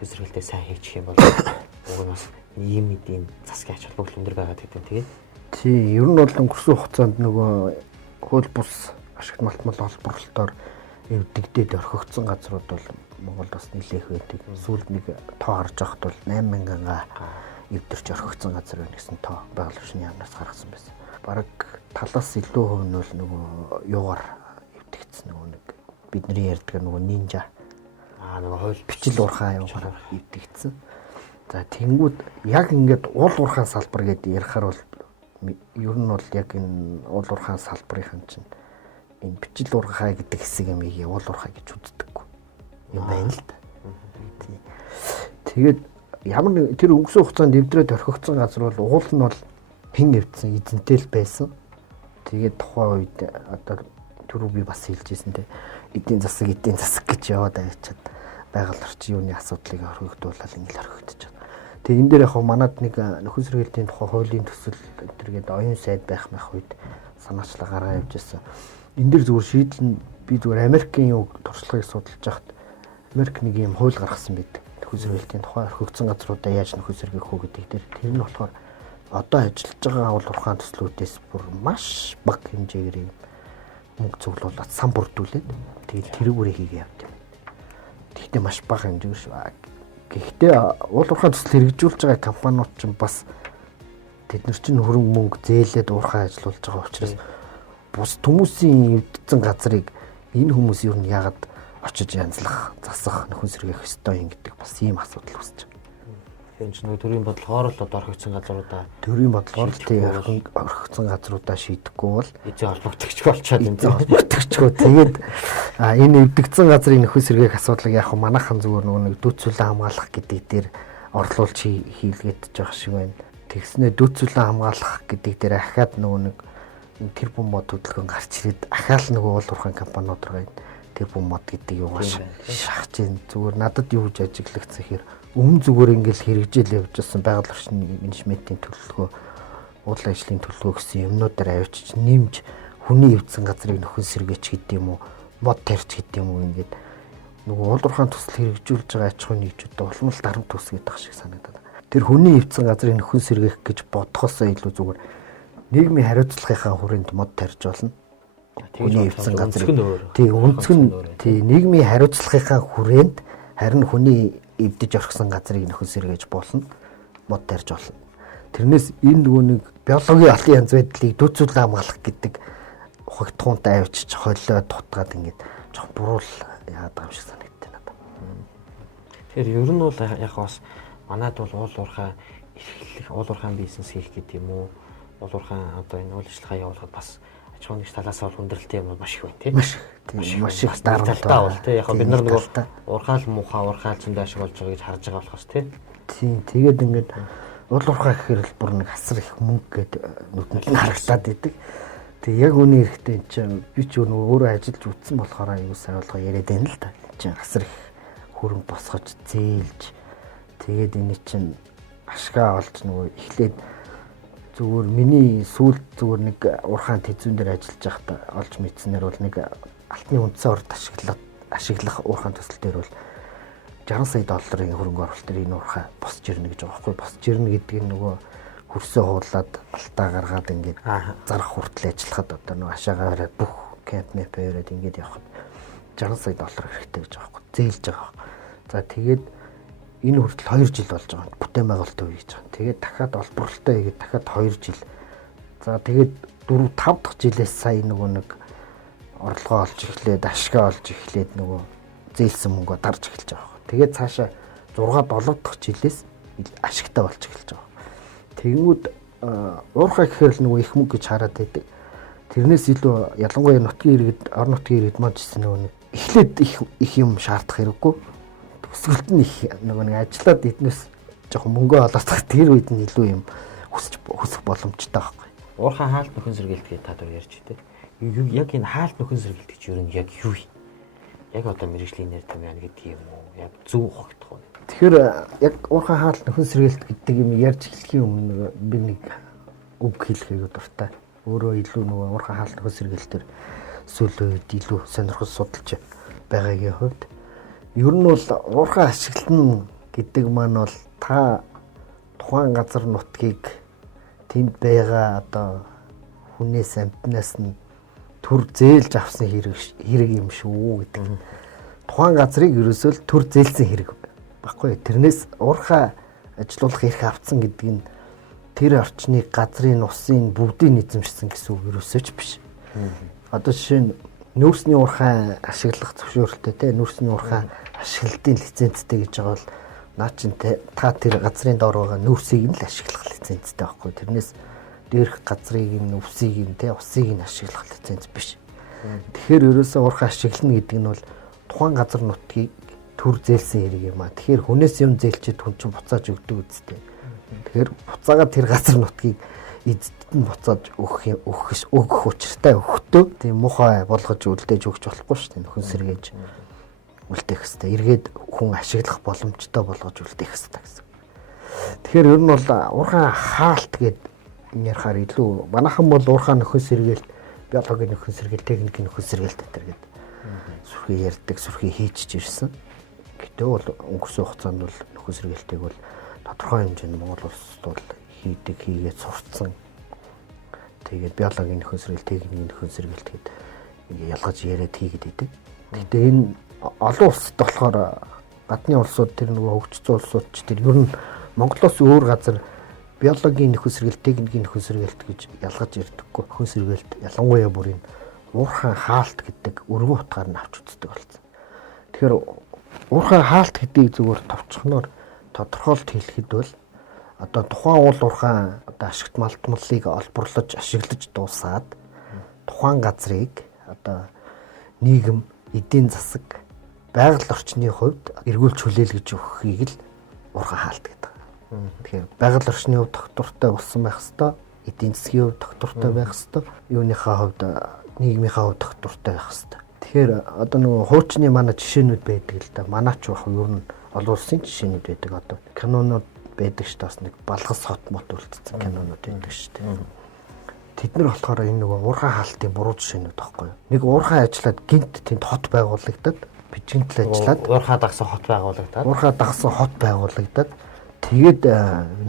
хөсрэлтээ сайн хийчих юм бол уг нь бас ийм эдийн засгийн ач холбогдол өндөр байгаад хэвтэн тэгээд тий ер нь бол өнгөрсөн хугацаанд нөгөө хууль бус ашигт малтмал олборлолтоор эвдэгдээд орхигдсон газрууд бол Монголд бас нэлээх байдаг. Сүүлд нэг тоо харж байхад бол 8000-га эвдэрч орхигдсон газар байна гэсэн тоо байгаль орчны яамнаас гаргасан байсан. Бараг талаас илүү хувь нь бол нөгөө юугаар эвдэгдсэн нөгөө нэг бидний ярьдаг нөгөө нинжа нөгөө хууль бичил уурхаа юугаар эвдэгдсэн. За тэнгууд яг ингээд уул уурхаан салбар гэдэг ярихаар бол ер нь бол яг энэ уул уурхаан салбарын чинь энэ бичил уурхаа гэдэг хэсэг юм ийг уул уурхаа гэж үздэггүй юм байна л да. Тэгээд ямар нэг тэр өнгөрсөн хугацаанд эвдрээд орхигдсон газар бол уул нь бол хин эвдсэн эзэнтэй л байсан. Тэгээд тухайн үед одоо түрүү би бас хэлжсэн те эдийн засаг гэж яваад авчиад байгаль орчин юуны асуудлыг орхигдуулаад ингээл орхигдож байна. Тэгээ энэ дээр яг манад нэг нөхөн сэргээлтийн тухай хуулийн төсөл тэргээд оюун сайд байх үед санаачлал гаргаа явж байсан. Энэ дээр зүгээр шийдэл нь би зүгээр Америкийн юу туршлагыг судалж байхад Америк нэг юм хууль гаргасан байдаг. Нөхөн сэргээлтийн тухай орхигдсон газруудаа яаж нөхөн сэргээх үү гэдэг дээр тэр нь болохоор одоо ажиллаж байгаа уул уурхаан төслүүдээс бүр маш бага хэмжээгээр мөнгө цуглуулад сан бүрдүүлээд тэгээд тэрүүгээрээ хийгээ явд юм. Тэгтээ маш бага хэмжээгээр шүү. Гэхдээ уул уурхаан төсөл хэрэгжүүлж байгаа компаниуд ч бас тэд нар чинь хөрөнгө мөнгө зээлээд уурхай ажиллуулж байгаа учраас бус хүмүүсийн эвдсэн газрыг энэ хүмүүс юу нь яагаад очиж янзлах, засах, нөхөн сэргээх ёстой юм гэдэг бас ийм асуудал үүсэж байна. энэ ч нөгөө төрийн бодлогоор л одоо орхигдсон газруудаа төрийн бодлогоор л тийм орхигдсон газруудаа шийдэхгүй бол эзэн холбогдогч болчиход юм тийм холбогдогчгүй тэгээд энэ эвдэгдсэн газрын нөхөн сэргээх асуудлыг яг манайхан зүгээр нөгөө нэг дүүцүүлэн хамгаалах гэдэг дээр орлуулж хийлгээд байгаа шиг байна. Тэгснээр дүүцүүлэн хамгаалах гэдэг дээр ахаад нөгөө нэг тэр бомбод хөдөлгөөн гарч ирээд ахаал нөгөө уул уурхаан компаниуд руу тэр бомбод гэдэг юугаа шахаж ийн зүгээр надад юу гэж ажиглагдсан хэрэг өмнө зүгээр ингээл хэрэгжил явж байсан байгаль орчны менежментийн төлөвлөгөө уурлын ажлын төлөвлөгөө гэсэн юмнуудаар авчиж нэмж хүний эвдсэн газрыг нөхөн сэргээч гэдэг юм уу мод тарьч гэдэг юм уу ингээд нөгөө уул уурхаан төсөл хэрэгжүүлж байгаа аж ахуй нэгжүүдтэй улмал дарамт төсгээд байгаа шиг санагдаад. Тэр хүний эвдсэн газрыг нөхөн сэргээх гэж бодхосоо илүү зүгээр нийгмийн хариуцлагынхаа хүрээнд мод тарьж болно. Хүний эвдсэн газрыг тий өнцг нь тий нийгмийн хариуцлагынхаа хүрээнд харин хүний эвдэж орхисон газрыг нөхөн сэргээж болно. Мод тарьж болно. Тэрнээс энэ нөгөө нэг биологийн олон янз байдлыг дүүцүүл хамгаалах гэдэг ухагтхуунтай авчиж хойлоо дутгаад ингээд жоохон буруул яагаад байгаа юм шиг санагдтыг надад. Тэгэхээр ер нь бол яг бас манайд бол уул уурхай эрхлэх, уул уурхайн бизнес хийх гэдэг юм уу? Уул уурхайн одоо энэ үйл ажиллагаа явуулахад бас аж ахуйн нэгж талаас нь хүндрэлтэй юм маш их байна тийм. Маш их дарамттай бол тийм. Яг бид нар нөгөө уурхаал муухай уурхаал зөндөө ашиг болж байгаа гэж харж байгаа болохоос тийм. Тийм. Тэгээд ингээд уул уурхай гэхээр л бүр нэг асар их мөнгө гэдэг нүдэнд нь харагдаад идэг. Тэг яг үний эрэхтэй энэ чинь би ч өөрөө ажиллаж үтсэн болохоор аюу сайн болгоо яриад байна л да. Энэ чинь асар их хөрөнгө босгож зээлж тэгээд энэ чинь ашгаа олж нөгөө эхлээд зүгээр миний сүүл зүгээр нэг уурхайн тэзүүн дээр ажиллаж байхдаа олж мэдснээр бол нэг алтны үндсэн орд ашиглах уурхайн төсөл дээр бол 60 сая долларын хөрөнгө оруулалт энэ уурхай босч ирнэ гэж байгаа байхгүй. Босч ирнэ гэдэг нь нөгөө хөрсөө хуулаад алтаа гаргаад ингээд зарах хүртэл ажиллахад одоо нөгөө ашаагаа хараад бүх кемп мэп яриад ингээд явхад 60 сая доллар хэрэгтэй гэж байгаа байхгүй. Зээлж байгаа. За тэгээд энэ хүртэл 2 жил болж байгаа. Бүтээн байгуулалт үе гэж байгаа. Тэгээд дахиад олборлолтоо хийгээд дахиад 2 жил. За тэгээд 4 5 дахь жилээс сая нөгөө нэг орлогоо олж эхлээд ашгаа олж эхлээд нөгөө зээлсэн мөнгөө дарж эхэлж байгаа. Тэгээд цаашаа 6 7 дахь жилээс ашигтай болж эхэлж байгаа. Тэгэнгүүт уурхай гэхээр л нөгөө их мөнгө гэж хараад байдаг. Тэрнээс илүү ялангуяа нутгийн иргэд, орон нутгийн иргэд маань ч гэсэн нөгөө эхлээд их юм шаардах хэрэггүй. Төсвөлт нь их нөгөө нэг ажиллаад эднээс жоохон мөнгө олоодох тэр үед нь илүү юм хүсэх боломжтой байхгүй. Уурхай хаалт нөхөн сэргээлт гэдэг та нар ярьж байна. Яг энэ хаалт нөхөн сэргээлт гэж юу юм яг юу вэ? Яг одоо мэрэгжлийн нэр юм гэдэг юм уу? Яг зөв ухагдах уу? Тэгэхээр яг уурхай хаалт нөхөн сэргээлт гэдэг юм ярьж эхлэхийн өмнө би нэг үг хэлэхийг дуртай. Өөрөө илүү нөгөө уурхай хаалт нөхөн сэргээлтээр сүүлийн үед илүү сонирхол судалж байгаагийн хувьд ер нь бол уурхай ашиглана гэдэг маань бол та тухайн газар нутгийг тэнд байгаа одоо хүнээс амтнаас нь төр зээлж авсан хэрэг юм шүү гэдэг. Тухайн газрыг ерөөсөө л төр зээлсэн хэрэг баггүй. Тэрнээс уурхай ажилуулах эрх авцсан гэдэг нь тэр орчныг газрын усын бүгдийг эзэмшсэн гэсэн үг ерөөсөө ч биш. Одоо жишээ нь нүүрсний уурхай ашиглах зөвшөөрөлтөй те нүүрсний уурхай ашиглалтын лицензтэй гэж байгаа бол наа чин та тэр газрын доор байгаа нүүрсийг нь л ашиглах лицензтэй байхгүй. Тэрнээс дээрх газрыг нь өвсийг нь те усыг нь ашиглах лиценз биш. Тэгэхээр ерөөсөө уурхай ашиглана гэдэг нь бол тухайн газар нутгийг төр зээлсэн хэрэг юм аа. Тэгэхээр хүнээс юм зээлчихэд хүн чинь буцааж өгдөг үстэй. Тэгэхээр буцаагаад тэр газар нутгийг эзэд нь буцааж өгөх учиртай өгөхдөө тийм муухай болгож үлдээж өгч болохгүй шүү дээ. Нөхөн сэргээж үлдээх хэвээр эргээд хүн ашиглах боломжтой болгож үлдээх хэвээр гэсэн. Тэгэхээр ер нь бол уурхай хаалт гэдэг ярихаар илүү манайхан бол уурхай нөхөн сэргээлт, биологийн нөхөн сэргээлт, техникийн нөхөн сэргээлт гэдэг сүрхий ярьдаг, сүрхий хийчихэж ирсэн. Гэтэ бол өнгөрсөн хугацаанд бол нөхөн сэргээлтийг бол тодорхой хэмжээнд Монгол улсад бол хийгээд сурцсан. Тэгээд биологийн нөхөн сэргээлт, техникийн нөхөн сэргээлт гэдэг ялгаж яриад хийгээд идэг. Гэтэ энэ олон улсад болохоор гадны улсууд тэр нөгөө хөгжсөн улсууд ч тэр ер нь Монголоос өөр газар биологийн нөхөн сэргээлт, техникийн нөхөн сэргээлт гэж ялгаж ярьдаггүй. Нөхөн сэргээлт ялангуяа бүр энэ уурхай хаалт гэдэг өргөн утгаар нь авч үздэг болсон. Тэгэхээр уурхай хаалт гэдгийг зүгээр товчхоноор тодорхойлт хэлэхэд бол одоо тухайн уул уурхай одоо ашигт малтмалыг олборлож ашиглаж дуусаад тухайн газрыг одоо нийгэм, эдийн засаг, байгаль орчны хувьд эргүүлж хүлээлгэж өгөхийг л уурхай хаалт гэдэг. Тэгэхээр байгаль орчны хувьд доктортой болсон байх хэвээр, эдийн засгийн хувьд доктортой байх хэвээр, юуныхаа хувьд нийгмийнхаа хувьд доктортой байх хэвээр. Тэгэхээр одоо нөгөө хуучны манай жишээнүүд байдаг л да. Манаач баг ер нь олон улсын жишээнүүд байдаг. Одоо кинонууд байдаг ш тас нэг балгас хот мот үлдсэн кинонууд байдаг ш тэ. Тэд нар болохоор энэ нөгөө уурхай хаалтын буруу жишээнүүд байхгүй юу? Нэг уурхай ажиллаад гинт тэнд хот байгуулагдаад бичгэнтэл ажиллаад уурхай дагсан хот байгуулагдаад тэгээд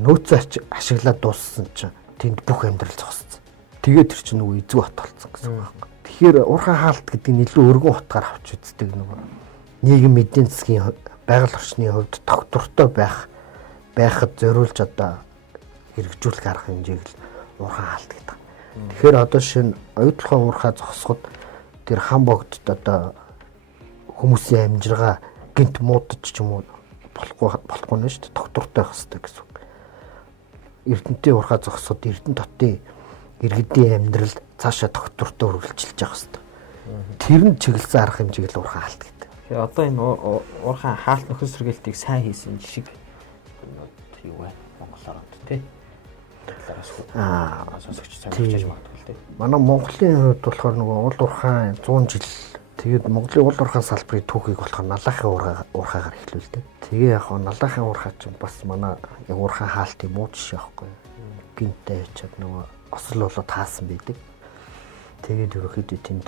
нөөцөө ашиглаад дууссан чинь тэнд бүх амьдрал зогссон. Тэгээд тэр чинь нөгөө эзүү хот болсон гэсэн үг байна. Тэгэхээр уурхай хаалт гэдэг нь илүү өргөн утгаар авч үздэг нөгөө нийгэм эдийн засгийн байгаль орчны хувьд доктортой байхад зориулж одоо хэрэгжүүлэх арга хэмжээг л уурхай хаалт гэдэг. Тэгэхээр одоо шинэ оюутлахын уурхай зогсоход тэр хан богдод одоо хүмүүсийн амжиргаа гинт муудаж ч юм уу болохгүй нэ шүү дээ. Доктортой байх хэрэгтэй гэсэн үг. Эрдэнтийн уурхай зогсоход Эрдэнэ дотын иргэдийн амьдрал цаашаа доктортой үргэлжилж явах хэрэгтэй. Тэр нь чиглэсэн арга хэмжээг л уурхай хаалт гэдэг. Тэгэхээр одоо энэ уурхай хаалт нөхөн сэргээлтийг сайн хийсэн жишг юу вэ? Монголоор тий. Сонсогч сонирхож магадгүй тий. Манай Монголын хувьд болохоор нөгөө уул уурхай 100 жил тэгээд Монголын уул уурхай салбарын түүхийг болохоор налахын уурхайгаар эхлүүлдэг. Тэгээ яг налахын уурхай чинь бас манай яг уурхай хаалтын муу жишээ байхгүй. Гинтээ чад нөгөө осол болоод таасан байдаг. Тэгээд ерөөхдөө тэнд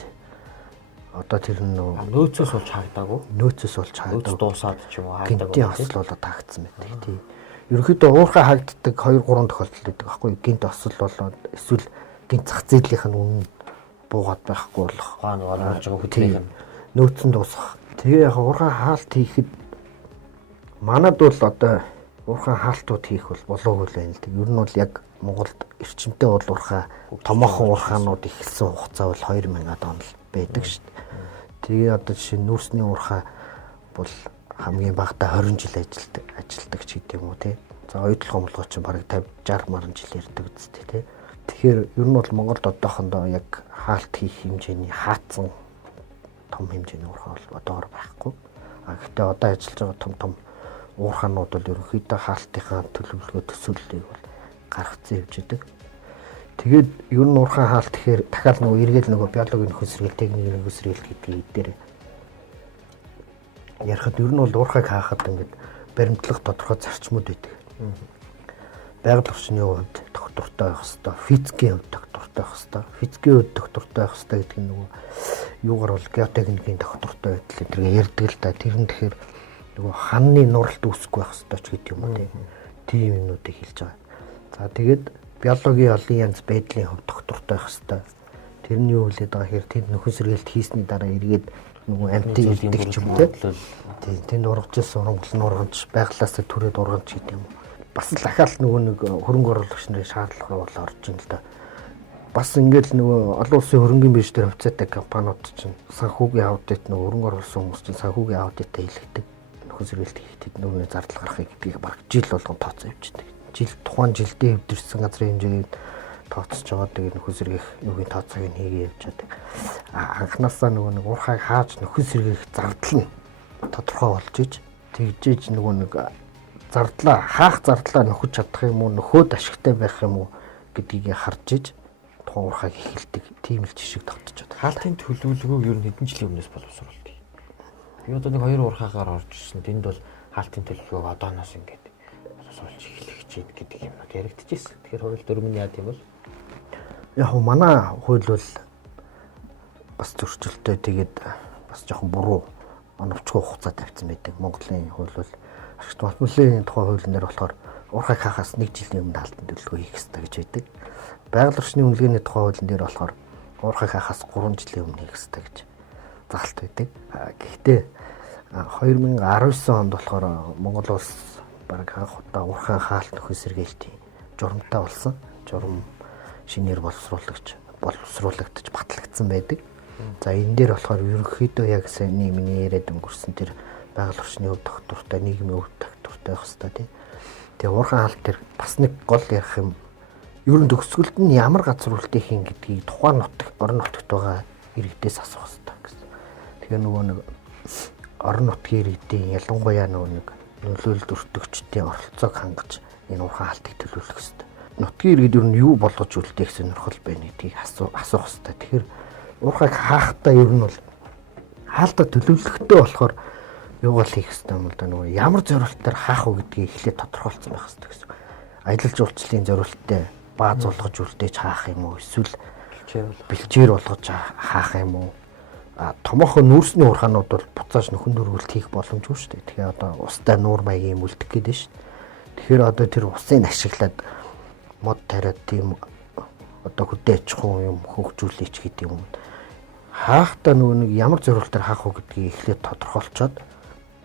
одоо тэр нөгөө нөөцөөс болж хаагдаагүй. Нөөцөөс болж хаагдаагүй. Дуусаад ч юм уу хаагдаагүй. Гинтийн осол болоод таагдсан байдаг тий. Ерөөхдөө уурхай хаагддаг 2-3 тохиолдол байдаг байхгүй. Гинт осол болоод эсвэл гинт зах зээлийнх нь үнэн буугаад байхгүй болох. Хаана олж байгаа хөтлөх нь нөөцөнд дуусах. Тэгээ яг уурхай хаалт хийхэд манад бол одоо уурхай хаалтууд хийх бол болоогүй л байна л дээ. Ер нь бол яг Монголд эрчимтэй бол уурхай томоохон уурхаанууд ихэлсэн хугацаа бол 2000-аад он л байдаг шүү дээ. Тэгээ одоо жишээ нь нүүрсний уурхай бол хамгийн багадаа 20 жил ажилдаг ч гэдэг юм уу тий. За оюутлах омлогоо ч бараг 50-60 маран жил ярьдаг үстэй тий. Тэгэхээр ер нь бол Монголд одоохондоо яг хаалт хийх хэмжээний хаацсан том хэмжээний уурхай бол одоогор байхгүй. Гэхдээ одоо ажиллаж байгаа том уурхаанууд бол ерөнхийдөө хаалтынхаа төлөвлөгөө төсөөллийг бол гаргацсан явж идэг. Тэгээд ер нь уурхай хаалт гэхээр дахиад нөгөө эргээд нөгөө биологийн нөхөн сэргээл техникийн нөхөн сэргээл гэдгийг дээр ярихад ер нь бол уурхайг хаахад ингээд баримтлах тодорхой зарчмууд байдаг. Байгаль орчны хувьд доктортой байх хэрэгтэй, физикийн хувьд доктортой байх хэрэгтэй. Физикийн хувьд доктортой байх хэрэгтэй гэдэг нь нөгөө юугаар бол геотехникийн доктортой байдлыг тэргээ ярьдаг л да. Тэр нь тэгэхээр нөгөө ханны нуралт үүсэхгүй байх хэрэгтэй ч гэдэг юм уу тийм юмнуудыг хэлж байгаа. За тэгээд биологийн олон янз байдлын хувьд доктортой байх хэрэгтэй. Тэр нь юу хэлээд байгаа хэрэг тэнд нөхөн сэргээлт хийсний дараа эргээд нөгөө амтын илдэг ч юм уу тийм тэнд ургаж ирсэн ургамж байглаасаа түрээд ургамж гэдэг юм. Бас л дахиад нөгөө нэг хөрөнгө оруулагч нарын шаардлага бол орж ин л да. Бас ингээд нөгөө олон улсын хөрөнгөний бирж дээр хувьцаатай компаниуд чинь санхүүгийн аудит нөгөө хөрөнгө оруулсан хүмүүс чинь санхүүгийн аудитаа хийлгдэг. Нөхөн сэргээлт хийхдээ нөгөө зардал гаргахыг гэдгийг баг жил болгон тооцоо явчихдаг. Тухайн жилдээ хэвдэрсэн газрын хэмжээнд тооцож байгаа тэгээд нөхөн сэргээх юугийн тооцоог нь хийгээ явж байгаа. Анхнаасаа нөгөө нэг уурхайг хааж нөхөн сэргээх зардал нь тодорхой болж иж тэгжээж нөгөө нэг хаах зардлаа нөхөж чадах юм уу нөхөд ашигтай байх юм уу гэдгийг харж иж тухайн уурхайг эхэлдэг тийм л жишг тогтож байгаа. Хаалтын төлөвлөгөөг ер нь хэдэн жилийн өмнөөс боловсруулдаг. Би одоо нэг 2 уурхайгаар орж ирсэн. Тэнд бол хаалтын төлөвлөгөөг одооноос ингээд боловсруулж эхлэх гэдэг юм яригдчихсэн. Тэгэхээр хууль дүрмэн яа тийм бол яг манай хууль бол бас зөрчилтэй тэгээд бас жоохон буруу оновчгүй хугацаа тавьсан байдаг. Монголын хууль бол ашигт малмөллийн тухай хуулиар болохоор уурхайг хаахаас 1 жилийн өмнө хаалтын төлөвлөгөө хийх ёстой гэж байдаг. Байгаль орчны үнэлгээний тухай хуулийн дээр болохоор уурхайг хаахаас 3 жилийн өмнө хийх ёстой гэж загалт байдаг. Гэхдээ 2019 онд болохоор Монгол улс бараг анх удаа уурхай хаалт нөхөн сэргээлтийн журамтай болсон. Журам шинээр боловсруулагдаж батлагдсан байдаг. За энэ дээр болохоор ерөнхийдөө яг сайн миний яриад өнгөрсөн тэр байгаль орчны хөв доктортой, нийгмийн хөв доктортой байх хэрэгтэй тийм. Тэгээ уурхай хаалт тэр бас нэг гол ярих юм. Ер нь төгсгөлд нь ямар газар үлдээх юм гэдгийг тухайн орон нутагт байгаа иргэдээс асуух хэрэгтэй гэсэн. Тэгэхээр нөгөө нэг орон нутгийн иргэдийн ялангуяа нөгөө нэг нөлөөлөлд өртөгчдийн оролцоог хангаж энэ уурхай хаалтыг төлөвлөх хэрэгтэй. Нутгийн иргэд ер нь юу болгож үлдээх сонирхол байна гэдгийг асуух хэрэгтэй. Тэгэхээр уурхайг хаахтаа ер нь бол хаалтаа төлөвлөхтэй болохоор юугаал хийх хэрэгтэй юм л да нөгөө ямар зорилтоор хаах уу гэдгийг эхлээд тодорхойлцсон байх хэрэгтэй гэсэн. Аялал жуулчлалын зорилттой бааз болгож үлдээж хаах юм уу эсвэл бэлчээр болгож хаах юм уу? Томоохон нүүрсний уурхаанууд бол буцааж нөхөн дөрвөлт хийх боломжгүй шүү дээ. Тэгэхээр одоо устай нуур маягийн юм үлдэх гээд шүү дээ. Тэгэхээр одоо тэр усыг ашиглаад мод тариад тийм одоо хөдөө аж ахуй юм хөгжүүлээч гэдэг юм. Хаахтаа нөгөө нэг ямар зорилтоор хаах уу гэдгийг эхлээд тодорхойлцоод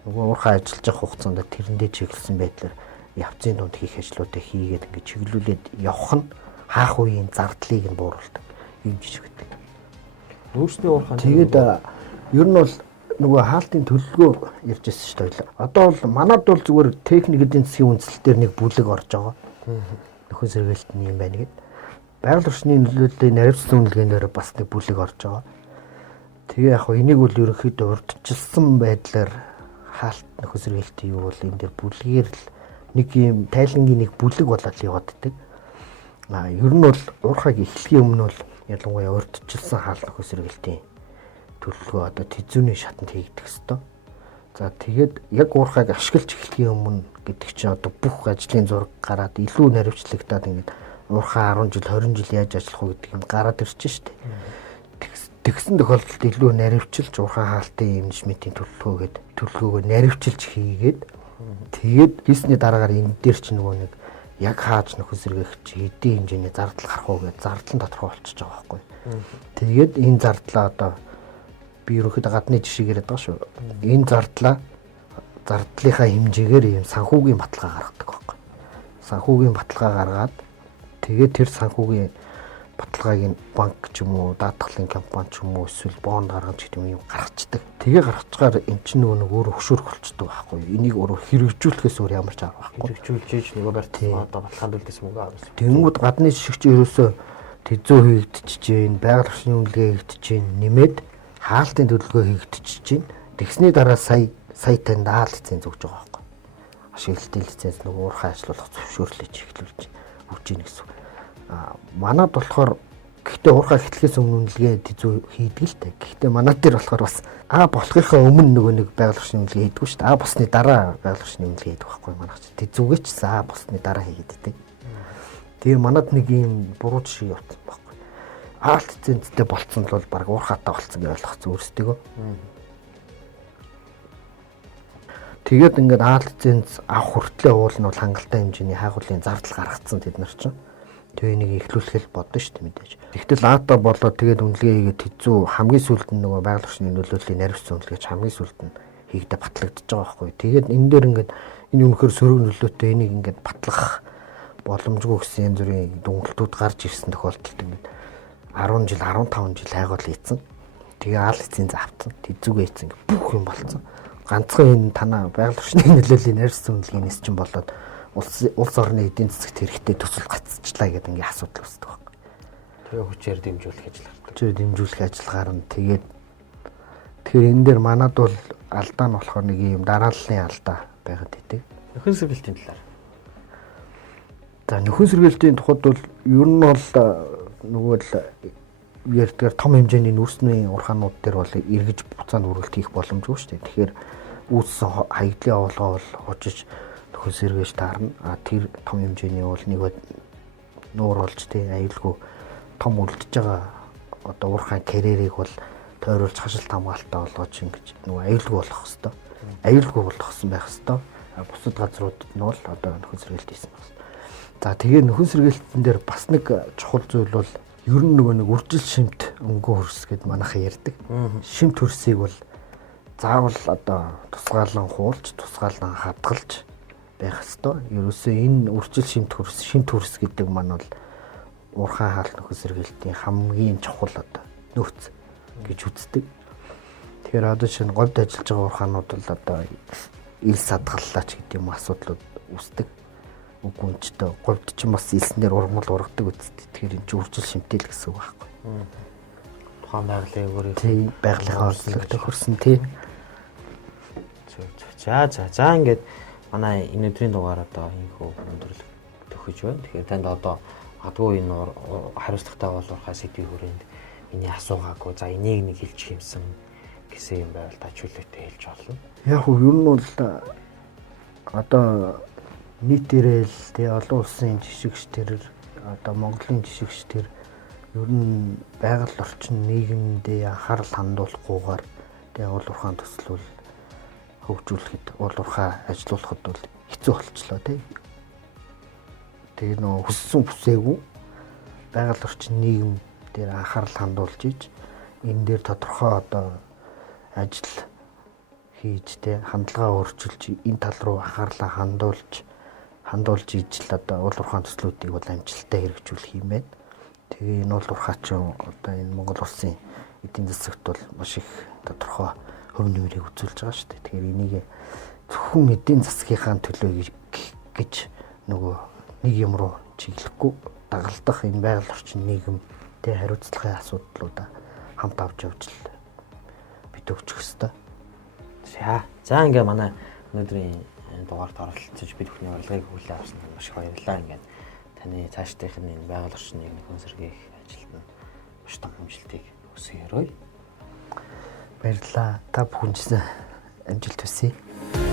нөгөө уурхай ажиллаж явах хугацаанд тэрэндээ чиглэсэн байдлаар явцын дунд хийх ажлуудаа хийгээд ингээд чиглүүлээд явах нь хаах үеийн зардлыг нь бууруулдаг юм жижиг гэдэг. Нүүрсний уурхай. Тэгээд ер нь бол нөгөө хаалтын төлөвлөгөө ярьжсэн шүү дээ. Одоо бол манад бол зүгээр техник эдийн засгийн үндслэлээр нэг бүлэг орж байгаа. Нөхөн сэргээлтний юм байна гэд. Байгаль орчны нөлөөллийн наривчлан үнэлгээнээр бас нэг бүлэг орж байгаа. Тэгээ яг энийг бол ерөнхийдөө урдчилсан байдлаар хаалт нөхөн сэргээлтийн юу бол энэ дээр бүлгээр л нэг юм тайлангийн нэг бүлэг болоод явааддаг. Ер нь бол уурхайг эхлэхийн өмнө бол ялангуяа урдчилсан хаалт нөхөн сэргээлтийн төлөвлөгөө одоо тэзүүний шатанд хийгдэх ёстой. За тэгээд яг уурхайг ашиглаж эхлэхийн өмнө гэдэг чинь одоо бүх ажлын зураг гараад илүү наривчлагтаад ингээд уурхай 10 жил 20 жил яаж ажиллах вэ гэдэг юм гараад ирж штэ. Тэгсэн тохиолдолд илүү наривчилж уурхай хаалтын менежментийн төлөвлөгөөгөө наривчилж хийгээд тэгээд хийсний дараагаар энэ дээр ч нөгөө нэг яг хааж нөхөн сэргээх чи хэдийн хэмжээний зардал гарах уу гэж зардал нь тодорхой болчихж байгаа байхгүй. Тэгээд энэ зардлаа одоо би ерөнхийдөө гадны жишээ яриад байгаа шүү. Энэ зардлынхаа хэмжээгээр ийм санхүүгийн баталгаа гаргадаг байхгүй. Санхүүгийн баталгаа гаргаад тэгээд тэр санхүүгийн баталгааг нь банк ч юм уу, даатгалын компани ч юм уу эсвэл бонд гаргаж гэдэг юм гаргацдаг. Тэгээ гаргацгаар эн чинь нөгөө өөрөө хөшөөрөх болчдөг байхгүй. Энийг өөрөө хэрэгжүүлэхээс өөр ямар ч арга байхгүй. Хэрэгжүүлж ийж нөгөө барьсан одоо баталгаанд үлдээс мөнгө авсан. Тэнгүүд гадны жишгч ерөөсөө тэзүү хийгдчихэж гин, байгаль орчны үнэлгээ хийгдчихэж гин, нэмээд хаалтын төлөвлөгөө хийгдчихэж гин. Тэгсний дараа сая танд хаалт лиценз өгж байгаа байхгүй. Ашиглалтын лиценз нөгөө уурхай ажиллуулах зөвшөөрлөж эхлүүлж өгч гин гэсэн. Манад болохоор гэхдээ уурхай эхлэхээс өмнө үнэлгээ тэзүү хийдэг л дээ. Гэхдээ манад дээр болохоор бас болохынхаа өмнө нөгөө нэг байгаль орчны үнэлгээ хийдэггүй шүү дээ. Босны дараа байгаль орчны үнэлгээ хийдэг байхгүй манайх ч. Тэзүүгээ ч босны дараа хийгээддэг. Тэгээ манад нэг юм буруу жишээ явуулсан байхгүй. Хаалт лицензтэй болцсон л бол баг уурхайтай болцсон гэж ойлгох зөвөрсдөгөө. Тэгээд ингээд хаалт лиценз авах хүртлээр уул нь бол хангалттай хэмжээний хайгуулын зардал гаргацсан тэд нар чинь. Тэгээ энийг эхлүүлэхэл бодно шүү дээ мэдээж. Тэгтэл аата болоод тэгээд үнэлгээ хийгээд тэзүү хамгийн сүүлд нь нөгөө байгаль орчны нөлөөллийн наривчлан үнэлгээч хамгийн сүүлд нь хийгдэ батлагдчихж байгаа байхгүй. Тэгээд энэ дээр ингээд энэ үнэхээр сөрөг нөлөөтэй энийг ингээд батлах боломжгүй гэсэн янз бүрийн дүнэлтүүд гарч ирсэн тохиолдолд ингээд 10 жил 15 жил хайгуул хийцэн. Тэгээ аал лиценз авцсан. Тэзүүгээ хийцэн бүх юм болцсон. Ганцхан энэ танаа байгаль орчны нөлөөллийн наривчлан үнэлгээнээс чинь болоод улс орны эдийн засагт хэрэгтэй төсөл гацчихлаа гэдэг ингээ асуудал үүсдэг байна. Тэгээ хүчээр дэмжүүлэх ажиллагаа. Хүчээр дэмжүүлэх ажиллагаар нь тэгэхээр энэ дээр манад бол алдаа нь болохоор нэг юм дарааллын алдаа байгаад идэг. Нөхөн сэргээлтийн талаар. За нөхөн сэргээлтийн тухайд бол ер нь бол нөгөө л ярьдгаар том хэмжээний нүүрсний урхаанууд дээр бол эргэж буцаанд үргэлт хийх боломжгүй шүү дээ. Тэгэхээр үүссэн хаягдлын оволгоо бол хожиж нөхөн сэргээж таарна. Тэр том хэмжээний бол нэг нуур болж тий аюулгүй том үлдэж байгаа одоо уурхай карьерийг бол тойруулж хашилт хамгаалтаа болгож ингэж нөгөө аюулгүй болох хэвээр. Аюулгүй болгосон байх хэвээр. Бусад газруудад нь бол одоо нөхөн сэргээлт хийсэн байна. За тэгээ нөхөн сэргээлтэн дээр бас нэг чухал зүйл бол ер нь нөгөө нэг үржил шимт өнгө хөрс гэд манайхан ярьдаг. Шимт хөрсийг бол заавал одоо тусгаалan хуулж, тусгаалan хадгалж байх ёстой. Ерөөсөө энэ үржил шимт хөрс гэдэг маань бол уурхай хаалт нөхөн сэргээлтийн хамгийн чухал одоо нөөц гэж үздэг. Тэгэхээр одоо шинэ говьд ажиллаж байгаа уурхаанууд бол одоо ил садгаллаач гэдэг юм асуудлууд үүсдэг. Үгүй ч дээ говьд ч бас илснээр ургамал ургадаг үсттэй. Тэгэхээр энэ чинь үржил шимтэл гэсэн үг байхгүй. Тухайн байгалийн өөрийн тий байгалийнхаа оролцоогтой хөрсөн тий. За ингээд манай энэ өдрийн дугаар одоо ийхүү өндөрлөг төгөж байна. Тэгэхээр танд одоо магадгүй энэ хариуцлагатай бол уурхай сэдвийн хүрээнд миний асуугаагүй за энийг нэг хэлчих юмсан гэсэн юм байвал та чөлөөтэй хэлж болно. Яг нь ер нь бол одоо нийтээрээ л тий олон улсын жишгчдэр одоо Монголын жишгчдэр ер нь байгаль орчин нийгэмдээ анхаарал хандуулахгүйгээр тий уул уурхайн төсөл хөгжүүлэхэд уул уурхай ажилуулахад бол хэцүү болчлоо тий. Тэгээ нөө хүссэн бүсээгүй байгаль орчин нийгэм дээр анхаарал хандуулж иж энэ дээр тодорхой одоо ажил хийж тий хандлагаа өөрчилж энэ тал руу анхаарлаа хандуулж хандуулж ижил одоо уул уурхайн төслүүдийг бол амжилттай хэрэгжүүлэх юм байна. Тэгээ энэ уул уурхайчин одоо энэ Монгол улсын эдийн засагт бол маш их тодорхой хувь нэмрийг үзүүлж байгаа шүү дээ. Тэгэхээр энийг зөвхөн эдийн засгийнхаа төлөө гэж нөгөө нэг юм руу чиглэхгүй дагалдах энэ байгаль орчин нийгэмтэй хариуцлагын асуудлуудаа хамт авч явж л бид өгчих хэвээр. За ингээ манай өнөөдрийн дугаард оролцож бид бүхний урилгыг хүлээн авсан маш их баярлалаа. Ингээд таны цаашдынх нь энэ байгаль орчин нийгмийн хүн сэргийх ажилд нь маш том амжилтыг хүсье. Баярлалаа. Та бүхэнд амжилт хүсье.